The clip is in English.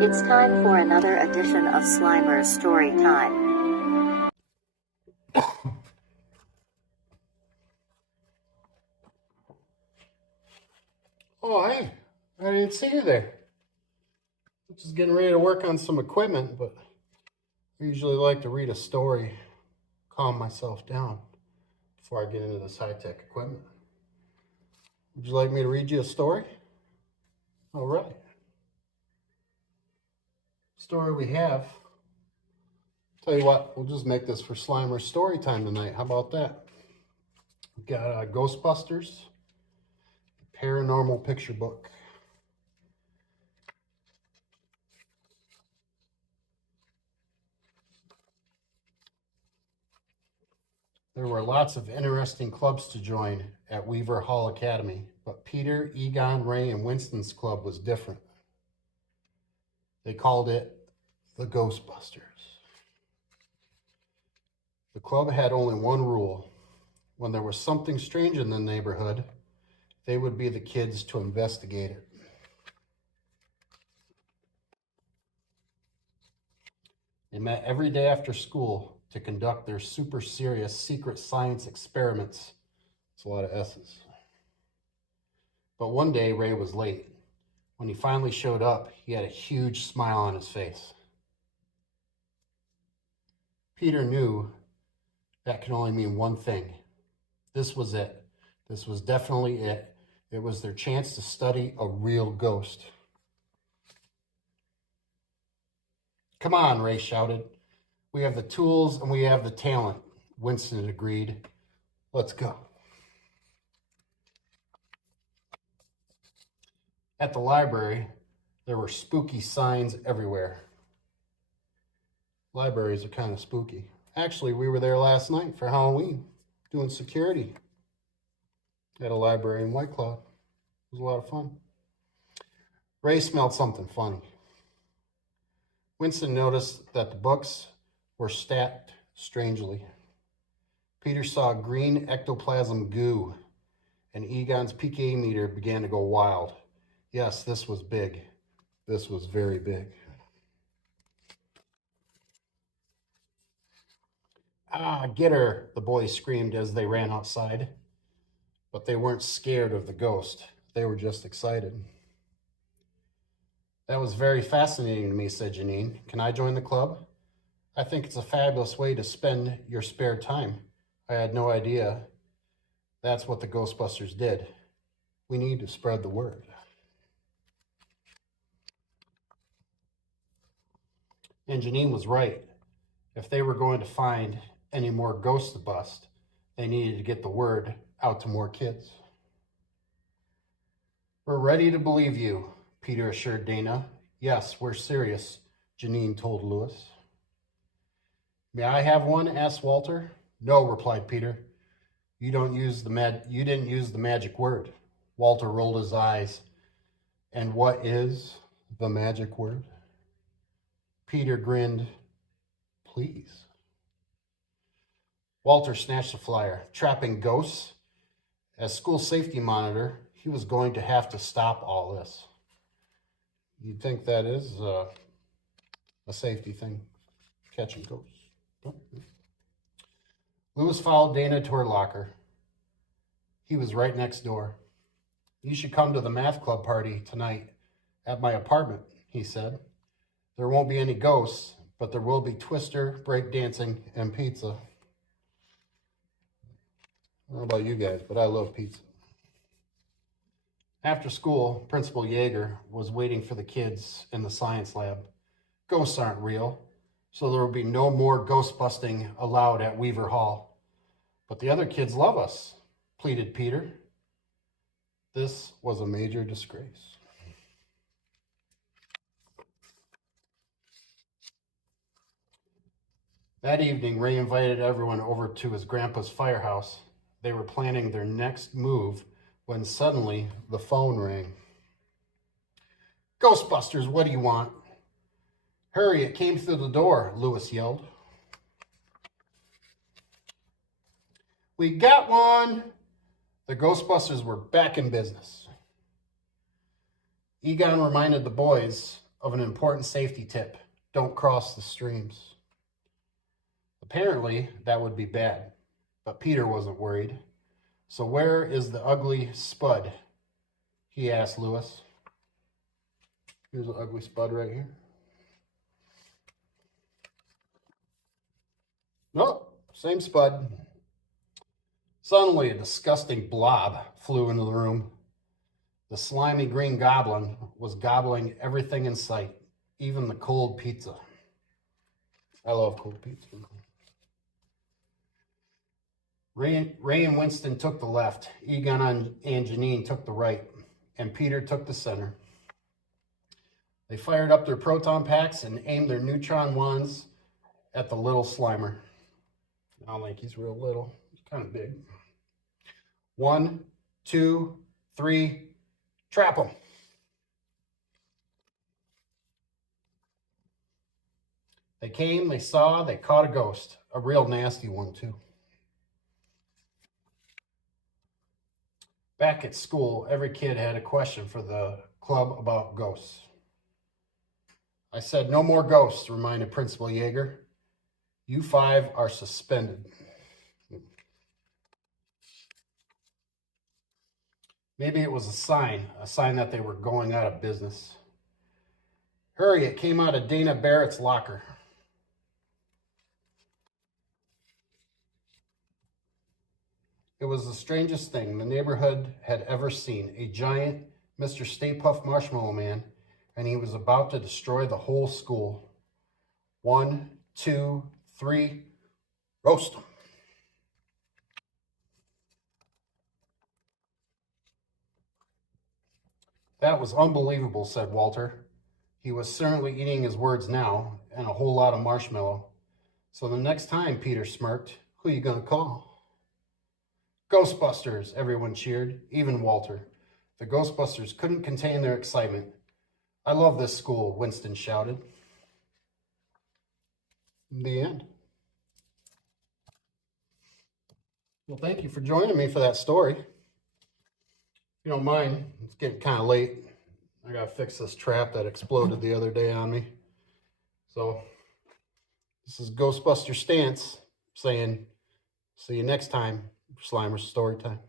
It's time for another edition of Slimer's Story Time. Oh, hey, I didn't see you there. I'm just getting ready to work on some equipment, but I usually like to read a story, calm myself down before I get into this high-tech equipment. Would you like me to read you a story? All right. Story we have. Tell you what, we'll just make this for Slimer's story time tonight. How about that? We've got Ghostbusters, Paranormal picture book. There were lots of interesting clubs to join at Weaver Hall Academy, but Peter, Egon, Ray, and Winston's club was different. They called it the Ghostbusters. The club had only one rule. When there was something strange in the neighborhood, they would be the kids to investigate it. They met every day after school to conduct their super serious secret science experiments. It's a lot of S's. But one day, Ray was late. When he finally showed up, he had a huge smile on his face. Peter knew that could only mean one thing. This was it. This was definitely it. It was their chance to study a real ghost. Come on, Ray shouted. We have the tools and we have the talent. Winston agreed. Let's go. At the library, there were spooky signs everywhere. Libraries are kind of spooky. Actually, we were there last night for Halloween, doing security at a library in White Cloud. It was a lot of fun. Ray smelled something funny. Winston noticed that the books were stacked strangely. Peter saw green ectoplasm goo, and Egon's PK meter began to go wild. Yes, this was big. This was very big. Ah, get her, the boys screamed as they ran outside. But they weren't scared of the ghost. They were just excited. That was very fascinating to me, said Janine. Can I join the club? I think it's a fabulous way to spend your spare time. I had no idea that's what the Ghostbusters did. We need to spread the word. And Janine was right. If they were going to find any more ghosts to bust, they needed to get the word out to more kids. We're ready to believe you, Peter assured Dana. Yes, we're serious, Janine told Louis. May I have one? Asked Walter. No, replied Peter. You didn't use the magic word. Walter rolled his eyes. And what is the magic word? Peter grinned. Please. Walter snatched the flyer. Trapping ghosts? As school safety monitor, he was going to have to stop all this. You'd think that is a safety thing, catching ghosts. Louis followed Dana to her locker. He was right next door. You should come to the math club party tonight at my apartment, he said. There won't be any ghosts, but there will be twister, break dancing, and pizza. I don't know about you guys, but I love pizza. After school, Principal Yeager was waiting for the kids in the science lab. Ghosts aren't real, so there will be no more ghost busting allowed at Weaver Hall. But the other kids love us, pleaded Peter. This was a major disgrace. That evening, Ray invited everyone over to his grandpa's firehouse. They were planning their next move when suddenly the phone rang. Ghostbusters, what do you want? Hurry, it came through the door, Louis yelled. We got one! The Ghostbusters were back in business. Egon reminded the boys of an important safety tip. Don't cross the streams. Apparently, that would be bad, but Peter wasn't worried. So where is the ugly spud? He asked Lewis. Here's an ugly spud right here. Nope, same spud. Suddenly, a disgusting blob flew into the room. The slimy green goblin was gobbling everything in sight, even the cold pizza. I love cold pizza. Ray and Winston took the left, Egon and Janine took the right, and Peter took the center. They fired up their proton packs and aimed their neutron wands at the little Slimer. I don't think he's real little. He's kind of big. 1, 2, 3, trap him. They came, they saw, they caught a ghost. A real nasty one, too. Back at school, every kid had a question for the club about ghosts. I said, no more ghosts, reminded Principal Yeager. You 5 are suspended. Maybe it was a sign that they were going out of business. Hurry, it came out of Dana Barrett's locker. It was the strangest thing the neighborhood had ever seen. A giant Mr. Stay Puft Marshmallow Man, and he was about to destroy the whole school. 1, 2, 3, roast him. That was unbelievable, said Walter. He was certainly eating his words now, and a whole lot of marshmallow. So the next time, Peter smirked, who you gonna call? Ghostbusters, everyone cheered, even Walter. The Ghostbusters couldn't contain their excitement. I love this school, Winston shouted. The end. Well, thank you for joining me for that story. If you don't mind, it's getting kind of late. I gotta fix this trap that exploded the other day on me. So, this is Ghostbuster Stance saying, see you next time for Slimer's Story Time.